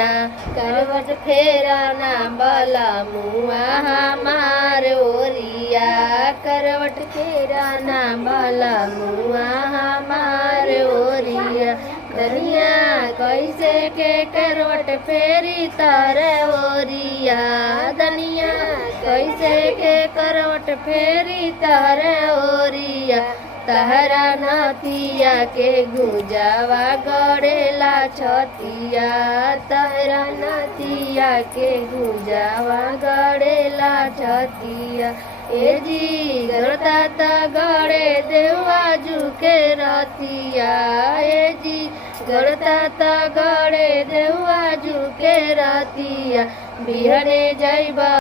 ओरिया करवट फेरा ना बला मुआ हमार ओरिया करवट फेरा ना बला मुआ हमार ओरिया दनिया कैसे के करवट फेरी तारे ओरिया दनिया कैसे के करवट फेरी तारे ओरिया तहरा नतिया के गुजावा गड़ेला छतिया तहरा नतिया के गुजावा गड़ेला छतिया ए जी गड़ता त गड़े देवा जुके रतिया ए जी गड़ता त गड़े देवा जुके रतिया बिहने जाइबा